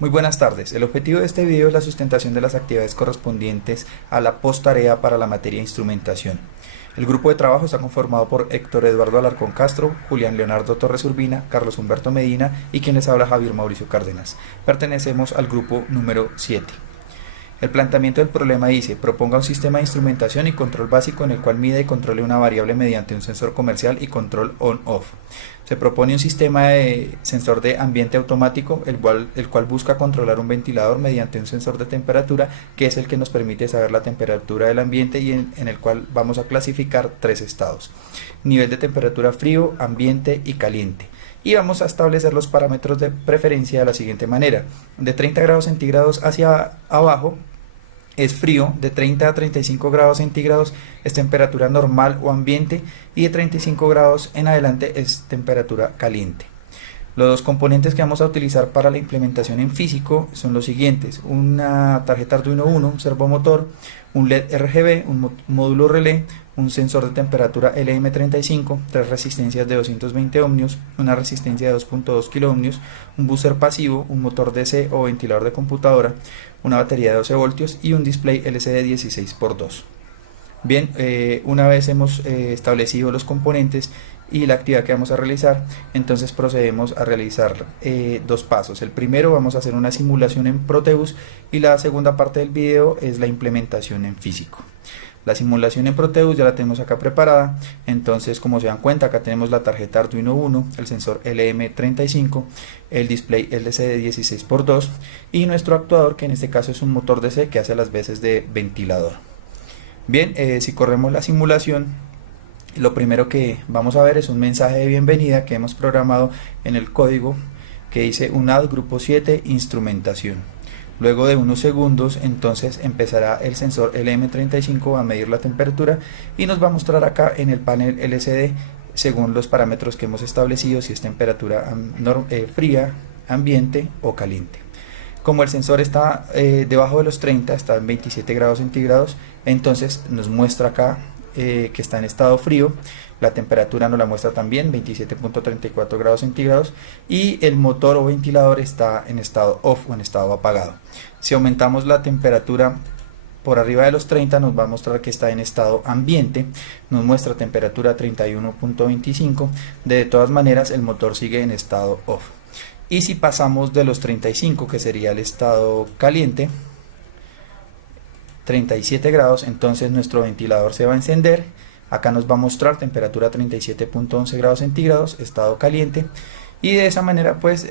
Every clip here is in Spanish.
Muy buenas tardes. El objetivo de este video es la sustentación de las actividades correspondientes a la posttarea para la materia instrumentación. El grupo de trabajo está conformado por Héctor Eduardo Alarcón Castro, Julián Leonardo Torres Urbina, Carlos Humberto Medina y quien les habla Javier Mauricio Cárdenas. Pertenecemos al grupo número 7. El planteamiento del problema dice: proponga un sistema de instrumentación y control básico en el cual mide y controle una variable mediante un sensor comercial y control on-off. Se propone un sistema de sensor de ambiente automático, el cual busca controlar un ventilador mediante un sensor de temperatura, que es el que nos permite saber la temperatura del ambiente y en el cual vamos a clasificar tres estados: nivel de temperatura frío, ambiente y caliente. Y vamos a establecer los parámetros de preferencia de la siguiente manera: de 30 grados centígrados hacia abajo es frío, de 30 a 35 grados centígrados es temperatura normal o ambiente, y de 35 grados en adelante es temperatura caliente. Los componentes que vamos a utilizar para la implementación en físico son los siguientes: una tarjeta Arduino Uno, un servomotor, un LED RGB, un módulo relé, un sensor de temperatura LM35, tres resistencias de 220 ohmios, una resistencia de 2.2 kilo-ohmios, un buzzer pasivo, un motor DC o ventilador de computadora, una batería de 12 voltios y un display LCD 16x2. Bien, una vez hemos establecido los componentes y la actividad que vamos a realizar, entonces procedemos a realizar dos pasos. El primero, vamos a hacer una simulación en Proteus, y la segunda parte del video es la implementación en físico. La simulación en Proteus ya la tenemos acá preparada. Entonces, como se dan cuenta, acá tenemos la tarjeta Arduino Uno, el sensor LM35, el display LCD 16x2 y nuestro actuador, que en este caso es un motor DC que hace las veces de ventilador. Bien, si corremos la simulación, lo primero que vamos a ver es un mensaje de bienvenida que hemos programado en el código, que dice UNAD Grupo 7 Instrumentación. Luego de unos segundos, entonces empezará el sensor LM35 a medir la temperatura y nos va a mostrar acá en el panel LCD, según los parámetros que hemos establecido, si es temperatura fría, ambiente o caliente. Como el sensor está debajo de los 30, está en 27 grados centígrados, entonces nos muestra acá que está en estado frío. La temperatura nos la muestra también, 27.34 grados centígrados, y el motor o ventilador está en estado off o en estado apagado. Si aumentamos la temperatura por arriba de los 30, nos va a mostrar que está en estado ambiente, nos muestra temperatura 31.25. De todas maneras, el motor sigue en estado off. Y si pasamos de los 35, que sería el estado caliente, 37 grados, entonces nuestro ventilador se va a encender. Acá nos va a mostrar temperatura 37.11 grados centígrados, estado caliente. Y de esa manera pues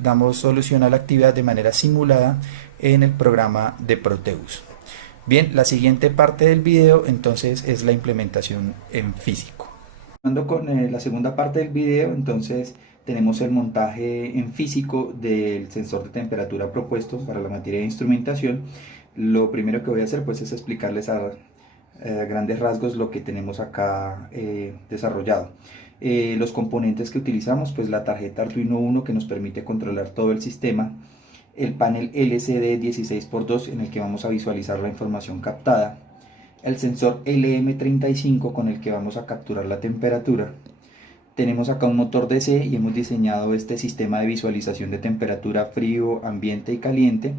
damos solución a la actividad de manera simulada en el programa de Proteus. Bien, la siguiente parte del video entonces es la implementación en físico. Con la segunda parte del video, entonces tenemos el montaje en físico del sensor de temperatura propuesto para la materia de instrumentación. Lo primero que voy a hacer pues es explicarles a grandes rasgos lo que tenemos acá desarrollado. Los componentes que utilizamos, pues la tarjeta Arduino Uno, que nos permite controlar todo el sistema, el panel LCD 16x2 en el que vamos a visualizar la información captada, el sensor LM35 con el que vamos a capturar la temperatura. Tenemos acá un motor DC y hemos diseñado este sistema de visualización de temperatura frío, ambiente y caliente.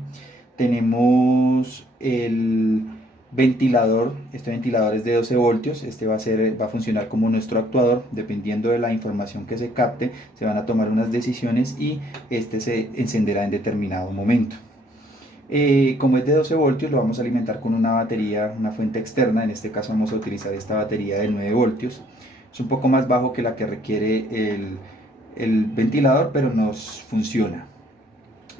Tenemos el ventilador, este ventilador es de 12 voltios, este va a funcionar como nuestro actuador. Dependiendo de la información que se capte, se van a tomar unas decisiones y este se encenderá en determinado momento. Como es de 12 voltios, lo vamos a alimentar con una batería, una fuente externa. En este caso vamos a utilizar esta batería de 9 voltios. Es un poco más bajo que la que requiere el ventilador, pero nos funciona.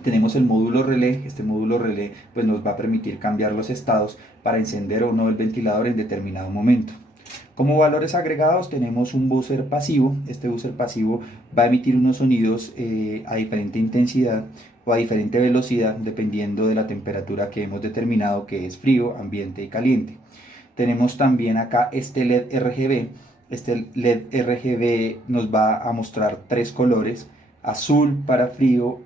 Tenemos el módulo relé. Este módulo relé pues nos va a permitir cambiar los estados para encender o no el ventilador en determinado momento. Como valores agregados tenemos un buzzer pasivo. Este buzzer pasivo va a emitir unos sonidos a diferente intensidad o a diferente velocidad dependiendo de la temperatura que hemos determinado, que es frío, ambiente y caliente. Tenemos también acá este LED RGB. Este LED RGB nos va a mostrar tres colores: azul para frío,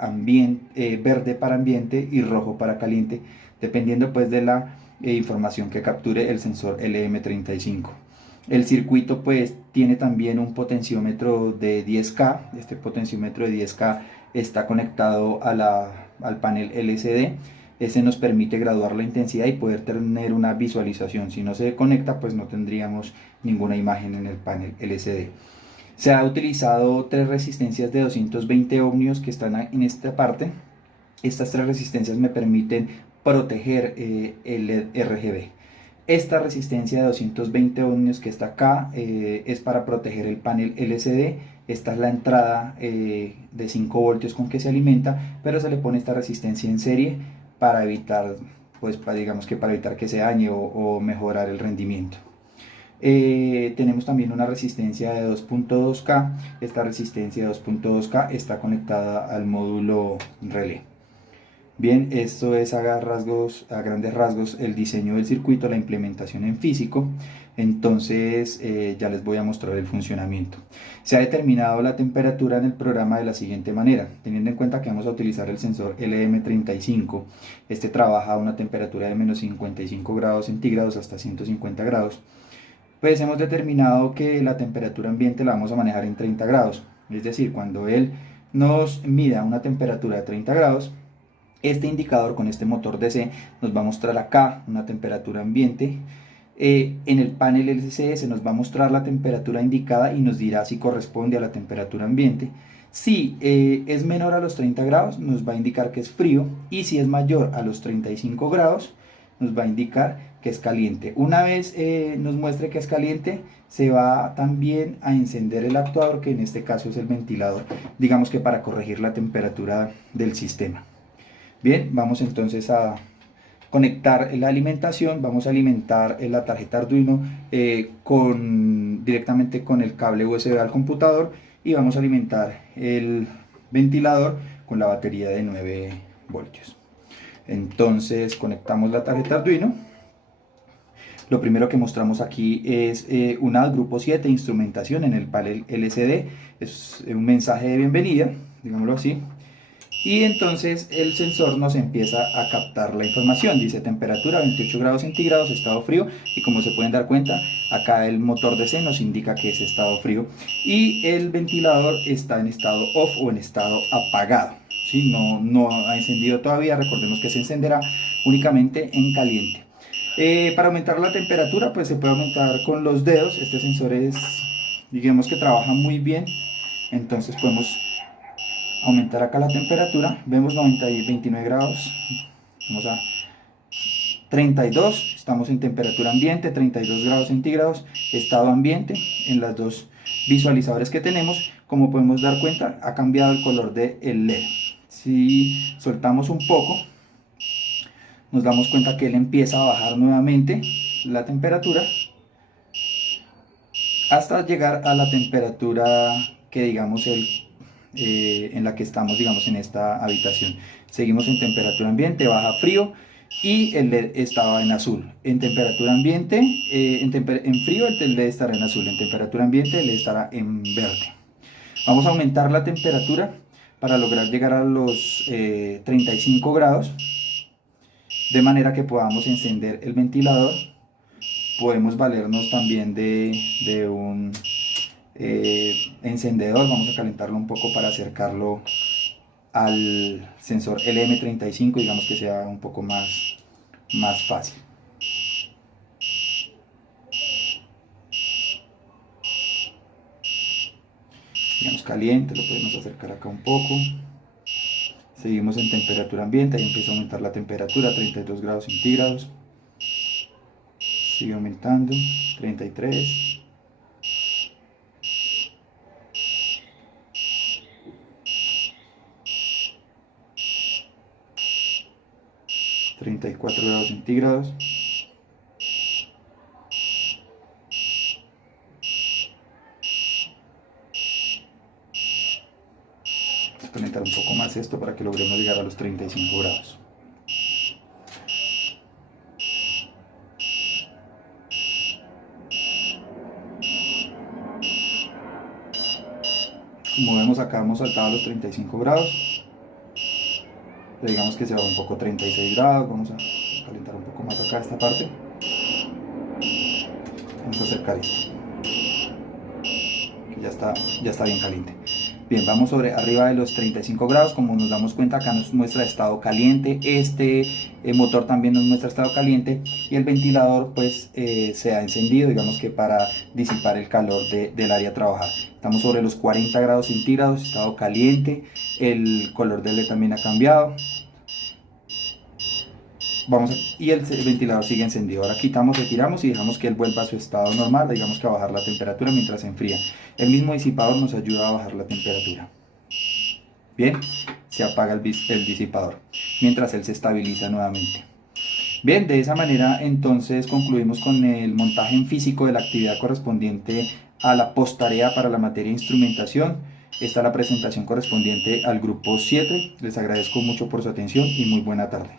verde para ambiente y rojo para caliente, dependiendo pues de la información que capture el sensor LM35. El circuito pues tiene también un potenciómetro de 10K. Este potenciómetro de 10K está conectado a al panel LCD. Este nos permite graduar la intensidad y poder tener una visualización. Si no se conecta, pues no tendríamos ninguna imagen en el panel LCD. Se ha utilizado 3 resistencias de 220 ohmios que están en esta parte. Estas 3 resistencias me permiten proteger el LED RGB. Esta resistencia de 220 ohmios que está acá es para proteger el panel LCD. Esta es la entrada de 5 voltios con que se alimenta, pero se le pone esta resistencia en serie para evitar, pues digamos que para evitar que se dañe o mejorar el rendimiento. Tenemos también una resistencia de 2.2K. Esta resistencia de 2.2K está conectada al módulo relé. Bien, esto es a grandes rasgos el diseño del circuito, la implementación en físico. Entonces ya les voy a mostrar el funcionamiento. Se ha determinado la temperatura en el programa de la siguiente manera, teniendo en cuenta que vamos a utilizar el sensor LM35. Este trabaja a una temperatura de menos 55 grados centígrados hasta 150 grados. Pues hemos determinado que la temperatura ambiente la vamos a manejar en 30 grados. Es decir, cuando él nos mida una temperatura de 30 grados, este indicador con este motor DC nos va a mostrar acá una temperatura ambiente. En el panel LCD se nos va a mostrar la temperatura indicada y nos dirá si corresponde a la temperatura ambiente. Si es menor a los 30 grados nos va a indicar que es frío, y si es mayor a los 35 grados nos va a indicar que es caliente. Una vez nos muestre que es caliente, se va también a encender el actuador, que en este caso es el ventilador, digamos que para corregir la temperatura del sistema. Bien, vamos entonces a conectar la alimentación. Vamos a alimentar la tarjeta Arduino directamente con el cable USB al computador, y vamos a alimentar el ventilador con la batería de 9 voltios. Entonces conectamos la tarjeta Arduino. Lo primero que mostramos aquí es un AD grupo 7, instrumentación en el panel LCD. Es un mensaje de bienvenida, digámoslo así. Y entonces el sensor nos empieza a captar la información. Dice temperatura 28 grados centígrados, estado frío. Y como se pueden dar cuenta, acá el motor DC nos indica que es estado frío. Y el ventilador está en estado off o en estado apagado. ¿Sí? No ha encendido todavía. Recordemos que se encenderá únicamente en caliente. Para aumentar la temperatura, pues se puede aumentar con los dedos. Este sensor digamos que trabaja muy bien. Entonces podemos aumentar acá la temperatura. Vemos 29 grados. Vamos a 32. Estamos en temperatura ambiente, 32 grados centígrados, estado ambiente. En las dos visualizadores que tenemos, como podemos dar cuenta, ha cambiado el color del LED. Si soltamos un poco, nos damos cuenta que él empieza a bajar nuevamente la temperatura hasta llegar a la temperatura que digamos en la que estamos, digamos, en esta habitación. Seguimos en temperatura ambiente, baja frío, y el LED estaba en azul. En temperatura ambiente, en frío el LED estará en azul, en temperatura ambiente el LED estará en verde. Vamos a aumentar la temperatura para lograr llegar a los 35 grados, de manera que podamos encender el ventilador. Podemos valernos también de un encendedor. Vamos a calentarlo un poco para acercarlo al sensor LM35, digamos que sea un poco más fácil. Digamos caliente, lo podemos acercar acá un poco. Seguimos en temperatura ambiente, ahí empieza a aumentar la temperatura, 32 grados centígrados. Sigue aumentando, 33. 34 grados centígrados. Vamos a calentar un poco más esto para que logremos llegar a los 35 grados. Como vemos acá hemos saltado a los 35 grados. Pero digamos que se va un poco 36 grados. Vamos a calentar un poco más acá esta parte. Vamos a acercar esto, que ya está bien caliente. Bien, vamos sobre arriba de los 35 grados, como nos damos cuenta acá nos muestra estado caliente, este motor también nos muestra estado caliente y el ventilador pues se ha encendido, digamos que para disipar el calor del área a trabajar. Estamos sobre los 40 grados centígrados, estado caliente, el color del LED también ha cambiado. Y el ventilador sigue encendido. Ahora quitamos, retiramos y dejamos que él vuelva a su estado normal, digamos que a bajar la temperatura mientras se enfría. El mismo disipador nos ayuda a bajar la temperatura. Bien, se apaga el disipador mientras él se estabiliza nuevamente. Bien, de esa manera entonces concluimos con el montaje en físico de la actividad correspondiente a la posttarea para la materia de instrumentación. Esta es la presentación correspondiente al grupo 7. Les agradezco mucho por su atención y muy buena tarde.